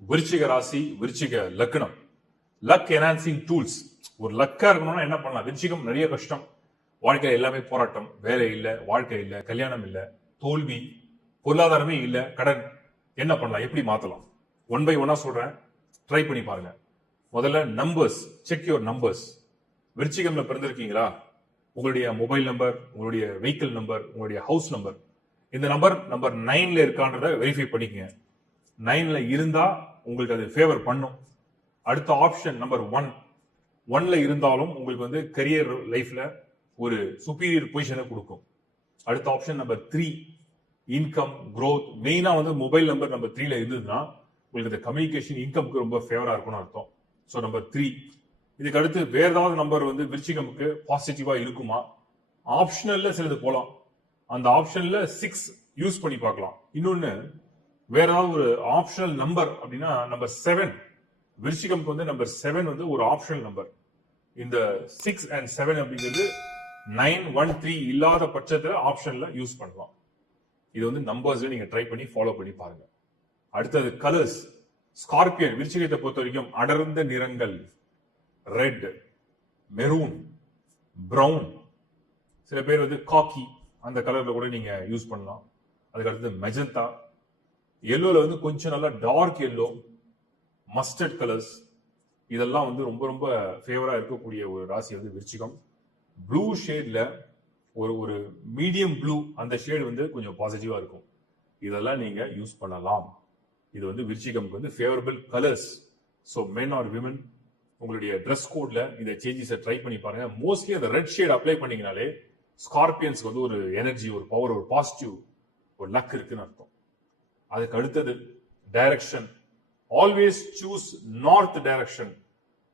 விருச்சிக ராசி, விருச்சிக லக்னம். Luck enhancing tools. ஒரு லக்கா இருக்கணும்னா என்ன பண்ணலாம்? விருச்சிகம் நிறைய கஷ்டம், வாழ்க்கையில எல்லாமே போராட்டம், வேலை இல்ல, வாழ்க்கை இல்ல, கல்யாணம் இல்ல, தோல்வி, பொருளாதாரமே இல்ல, கடன். என்ன பண்ணலாம்? எப்படி மாத்தலாம்? ஒன் பை ஒன்னா சொல்றேன், ட்ரை பண்ணி பாருங்க. முதல்ல நம்பர்ஸ், செக் யுவர் நம்பர்ஸ். விருச்சிகம்ல பிறந்திருக்கீங்களா? உங்களுடைய மொபைல் நம்பர், உங்களுடைய வெஹிக்கிள் நம்பர், உங்களுடைய ஹவுஸ் நம்பர், இந்த நம்பர் 9ல இருக்கான்றத வெரிஃபை பண்ணிக்கங்க. 9ல இருந்தா உங்களுக்கு அது ஃபேவர் பண்ணும். அடுத்த ஆப்ஷன் நம்பர் 1ல இருந்தாலும் உங்களுக்கு கரியர் லைஃப்ல ஒரு சுப்பீரியர் பொசிஷனை கொடுக்கும். அடுத்த ஆப்ஷன் நம்பர் 3, இன்கம் growth. மெயினா மொபைல் நம்பர் நம்பர் 3ல இருந்ததுன்னா உங்களுக்கு இந்த கம்யூனிகேஷன் இன்கம்க்கு ரொம்ப ஃபேவரா இருக்கும்னு அர்த்தம். So number 3. இதுக்கு அடுத்து வேற ஏதாவது நம்பர் விருச்சிகமுக்கு பாசிட்டிவா இருக்குமா? ஆப்ஷனல்ல சிலது போலாம். அந்த ஆப்ஷன்ல 6 யூஸ் பண்ணி பார்க்கலாம். இன்னொன்னு, வேற ஏதாவது ஒரு ஆப்ஷனல் நம்பர் அப்படின்னா நம்பர் 7. விருச்சிகமுக்கு நம்பர் 7 ஒரு ஆப்ஷனல் நம்பர். இந்த 6 and 7 அப்படிங்கிறது 9, 1, 3 இல்லாத பட்சத்துல ஆப்ஷன்ல யூஸ் பண்ணலாம். இது நம்பர்ஸ்ல நீங்க ட்ரை பண்ணி ஃபாலோ பண்ணி பாருங்க. அடுத்தது கலர்ஸ். ஸ்கார்பியன் விருச்சிகத்தை பொறுத்த வரைக்கும் அடர்ந்த நிறங்கள், ரெட், மெரூன், பிரவுன், சில பேர் காக்கி அந்த கலர்ல கூட நீங்க யூஸ் பண்ணலாம். அதுக்கு அடுத்தது மெஜந்தா. எல்லோல கொஞ்சம் நல்லா டார்க் எல்லோ, மஸ்டர்ட் கலர்ஸ், இதெல்லாம் ரொம்ப ரொம்ப ஃபேவரா இருக்கக்கூடிய ஒரு ராசி விருச்சிகம். ப்ளூ ஷேட்ல ஒரு மீடியம் ப்ளூ, அந்த ஷேடு கொஞ்சம் பாசிட்டிவா இருக்கும். இதெல்லாம் நீங்க யூஸ் பண்ணலாம். இது விருச்சிகம்க்கு favourable colours. So men are women, உங்களுடைய ட்ரெஸ் கோட்ல இந்த சேஞ்சஸை ட்ரை பண்ணி பாருங்க. மோஸ்ட்லி அந்த ரெட் ஷேட் அப்ளை பண்ணீங்கனாலே ஸ்கார்பியன்ஸ்க்கு ஒரு எனர்ஜி, ஒரு பவர், ஒரு பாசிட்டிவ், ஒரு லக் இருக்குன்னு அர்த்தம். அதுக்கு அடுத்தது direction. Always choose north direction.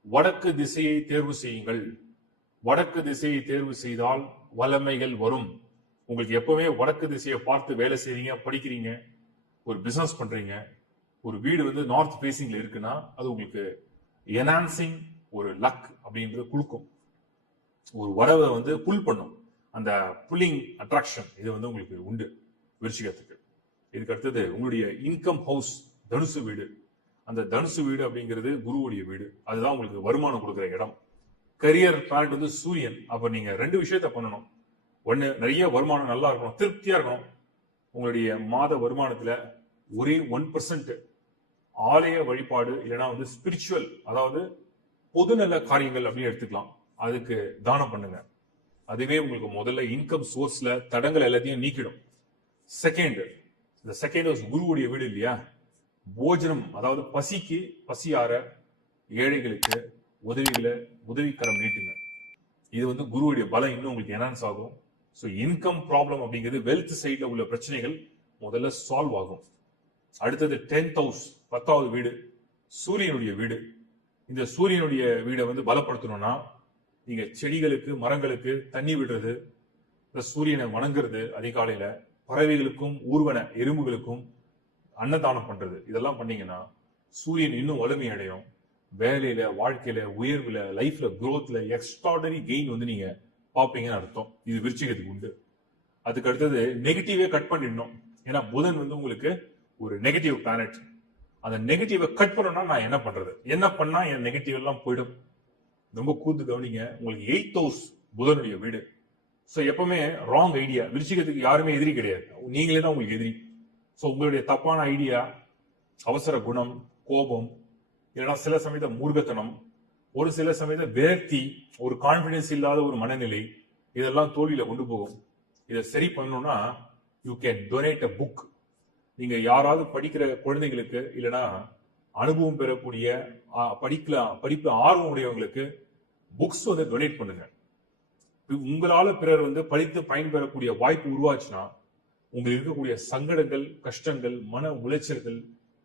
வடக்கு திசையை தேர்வு செய்யுங்கள். வடக்கு திசையை தேர்வு செய்தால் வல்லமைகள் வரும். உங்களுக்கு எப்பவுமே வடக்கு திசையை பார்த்து வேலை செய்றீங்க, படிக்கிறீங்க, ஒரு பிசினஸ் பண்றீங்க, ஒரு வீடு நார்த் ஃபேசிங்ல இருக்குன்னா அது உங்களுக்கு என்ஹான்சிங் ஒரு லக் அப்படின்றது கொடுக்கும். ஒரு வரவை புல் பண்ணும். அந்த புல்லிங் அட்ராக்ஷன் இது உங்களுக்கு உண்டு விருச்சிகத்துக்கு. இதுக்கு அடுத்தது உங்களுடைய இன்கம் ஹவுஸ், தனுசு வீடு. அந்த தனுசு வீடு அப்படிங்கிறது குருவுடைய வீடு. அதுதான் உங்களுக்கு வருமானம் கொடுக்குற இடம். கரியர் பிளானட் சூரியன். அப்ப நீங்க 2 விஷயத்த பண்ணணும். ஒண்ணு, நிறைய வருமானம் நல்லா இருக்கணும், திருப்தியா இருக்கணும். உங்களுடைய மாத வருமானத்துல ஒரே 1% ஆலய வழிபாடு இல்லைன்னா ஸ்பிரிச்சுவல், அதாவது பொதுநல காரியங்கள் அப்படின்னு எடுத்துக்கலாம், அதுக்கு தானம் பண்ணுங்க. அதுவே உங்களுக்கு முதல்ல இன்கம் சோர்ஸ்ல தடங்கள் எல்லாத்தையும் நீக்கிடும். செகண்ட், இந்த செகண்ட் குருவுடைய வீடு இல்லையா? போஜனம், அதாவது பசிக்கு பசியார ஏழைகளுக்கு உதவிக்கரம் நீட்டுங்க. இது குருவுடைய பலம் இன்னும் உங்களுக்கு என்ஹான்ஸ் ஆகும். ஸோ இன்கம் ப்ராப்ளம் அப்படிங்கிறது வெல்த் சைட்ல உள்ள பிரச்சனைகள் முதல்ல சால்வ் ஆகும். அடுத்தது 10th ஹவுஸ், 10வது வீடு, சூரியனுடைய வீடு. இந்த சூரியனுடைய வீடை பலப்படுத்தணும்னா நீங்க செடிகளுக்கு, மரங்களுக்கு தண்ணி விடுறது, இந்த சூரியனை வணங்குறது, அதிகாலையில பறவைகளுக்கும் ஊர்வன எறும்புகளுக்கும் அன்னதானம் பண்றது, இதெல்லாம் பண்ணீங்கன்னா சூரியன் இன்னும் வலிமை அடையும். வேலையில, வாழ்க்கையில, உயர்வுல, லைஃப்ல, குரோத்ல எக்ஸ்ட்ராடனரி கெயின் நீங்க பார்ப்பீங்கன்னு அர்த்தம். இது விருச்சிகத்துக்கு உண்டு. அதுக்கு அடுத்தது நெகட்டிவே கட் பண்ணிடணும். ஏன்னா புதன் உங்களுக்கு ஒரு நெகட்டிவ் பிளானட். அந்த நெகட்டிவை கட் பண்ணணும்னா நான் என்ன பண்றது? என்ன பண்ணா என் நெகட்டிவ் எல்லாம் போயிடும்? ரொம்ப கூர்ந்து கவனிங்க. உங்களுக்கு 8th ஹவுஸ் புதனுடைய வீடு. ஸோ எப்பவுமே ராங் ஐடியா. விருச்சிகத்துக்கு யாருமே எதிரி கிடையாது, நீங்களே தான் உங்களுக்கு எதிரி. ஸோ உங்களுடைய தப்பான ஐடியா, அவசர குணம், கோபம், இல்லைன்னா சில சமயத்த மூர்க்கத்தனம், ஒரு சில சமயத்த விரக்தி, ஒரு கான்பிடன்ஸ் இல்லாத ஒரு மனநிலை, இதெல்லாம் தோல்வியில கொண்டு போகும். இதை சரி பண்ணணும்னா you can donate a book. நீங்க யாராவது படிக்கிற குழந்தைங்களுக்கு இல்லைன்னா அனுபவம் பெறக்கூடிய படிப்பு ஆர்வம் உடையவங்களுக்கு புக்ஸ் டொனேட் பண்ணுங்க. உங்களால பிறர் படித்து பயன்பெறக்கூடிய வாய்ப்பு உருவாச்சுன்னா உங்களுக்கு இருக்கக்கூடிய சங்கடங்கள், கஷ்டங்கள், மன உளைச்சல்கள்,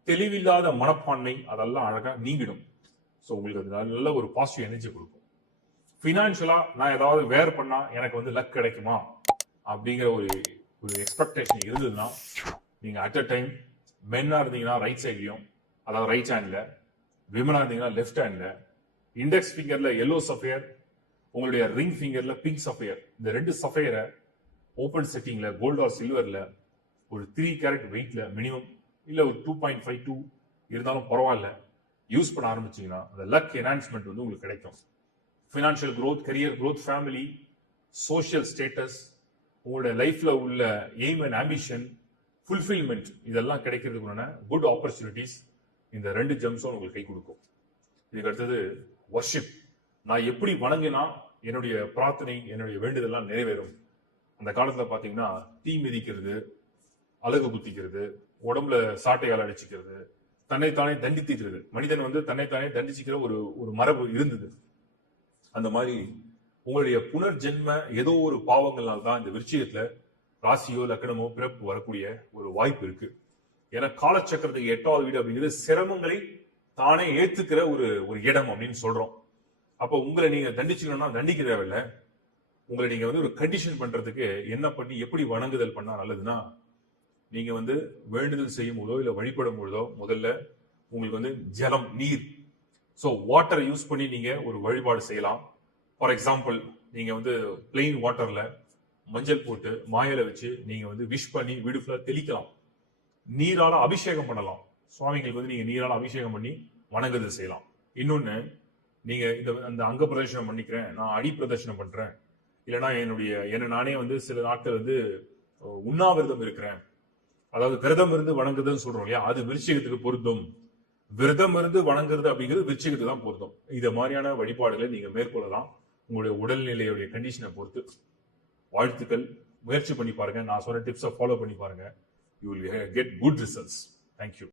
தெளிவில்லாத மனப்பான்மை, அதெல்லாம் அழகா நீங்கிடும். ஸோ உங்களுக்கு அது நல்ல ஒரு பாசிட்டிவ் எனர்ஜி கொடுக்கும். ஃபினான்ஷியலா நான் ஏதாவது வேர் பண்ணா எனக்கு லக் கிடைக்குமா அப்படிங்கிற ஒரு எக்ஸ்பெக்டேஷன் இருந்ததுன்னா நீங்க அட் அ டைம் மென்னா இருந்தீங்கன்னா ரைட் சைட்லயும், அதாவது ரைட் ஹேண்ட்ல, விமனா இருந்தீங்கன்னா லெஃப்ட் ஹேண்ட்ல, இண்டெக்ஸ் ஃபிங்கர்ல எல்லோ சஃபையர், உங்களுடைய ரிங் ஃபிங்கர்ல பிங்க் சஃபையர், இந்த 2 சஃபையரை ஓபன் செட்டிங்ல கோல்ட் ஆர் சில்வர்ல ஒரு 3 கேரட் வெயிட்ல மினிமம், இல்ல ஒரு 2.52 இருந்தாலும் பரவாயில்ல, யூஸ் பண்ண ஆரம்பிச்சீங்கன்னா அந்த லக் என்ஹான்ஸ்மெண்ட் வந்து உங்களுக்கு கிடைக்கும். Financial growth, career growth, family, social status, உங்களுடைய லைஃப்ல உள்ள எய்ம் அண்ட் ஆம்பிஷன், ஃபுல்ஃபில்மெண்ட், இதெல்லாம் கிடைக்கிறதுக்குள்ள குட் ஆப்பர்ச்சுனிட்டிஸ் இந்த 2 ஜெம்ஸும் உங்களுக்கு கை கொடுக்கும். இதுக்கு அடுத்தது வர்ஷிப். நான் எப்படி வணங்கினா என்னுடைய பிரார்த்தனை, என்னுடைய வேண்டுதெல்லாம் நிறைவேறும். அந்த காலத்துல பாத்தீங்கன்னா தீ மிதிக்கிறது, அழகு குத்திக்கிறது, உடம்புல சாட்டையால் அடிச்சுக்கிறது, தன்னைத்தானே தண்டித்துக்கிறது, மனிதன் வந்து தன்னைத்தானே தண்டிச்சுக்கிற ஒரு மரபு இருந்தது. அந்த மாதிரி உங்களுடைய புனர்ஜென்ம ஏதோ ஒரு பாவங்களால் தான் இந்த விருச்சிகத்துல ராசியோ லக்னமோ பிறப்பு வரக்கூடிய ஒரு வாய்ப்பு இருக்கு. ஏன்னா காலச்சக்கரத்துக்கு 8வது வீடு அப்படிங்கிறது சிரமங்களை தானே ஏத்துக்கிற ஒரு இடம் அப்படின்னு சொல்றோம். அப்போ உங்களை நீங்க தண்டிச்சுக்கணும்னா தண்டிக்க தேவையில்லை. உங்களை நீங்க வந்து ஒரு கண்டிஷன் பண்றதுக்கு என்ன பண்ணி எப்படி வணங்குதல் பண்ணா நல்லதுன்னா, நீங்க வந்து வேண்டுதல் செய்யும் போதோ இல்ல வழிபடும் பொழுதோ முதல்ல உங்களுக்கு வந்து ஜலம், நீர், ஸோ வாட்டரை யூஸ் பண்ணி நீங்க ஒரு வழிபாடு செய்யலாம். ஃபார் எக்ஸாம்பிள், நீங்க வந்து பிளெயின் வாட்டர்ல மஞ்சள் போட்டு மாயில வச்சு நீங்க வந்து விஷ் பண்ணி வீடு ஃபுல்லா தெளிக்கலாம். நீரால அபிஷேகம் பண்ணலாம். சுவாமிகளுக்கு வந்து நீங்க நீரால அபிஷேகம் பண்ணி வணங்குதல் செய்யலாம். இன்னொன்னு, நீங்க அந்த அங்க பிரதர்ஷனம் பண்ணிக்கிறேன், நான் அடி பிரதர்ஷனம் பண்றேன், இல்லைன்னா என்ன நானே வந்து சில நாட்கள் வந்து உண்ணாவிரதம் இருக்கிறேன், அதாவது விரதம் இருந்து வணங்குதுன்னு சொல்றோம் இல்லையா, அது விருச்சிகத்துக்கு பொருந்தும். விரதம் இருந்து வணங்குறது அப்படிங்கிறது விருச்சிகத்துக்கு தான் பொருந்தும். இத மாதிரியான வழிபாடுகளை நீங்க மேற்கொள்ளலாம் உங்களுடைய உடல்நிலையுடைய கண்டிஷனை பொறுத்து. வாழ்த்துக்கள், முயற்சி பண்ணி பாருங்க. நான் சொன்ன டிப்ஸை ஃபாலோ பண்ணி பாருங்க. You will get good results. Thank you.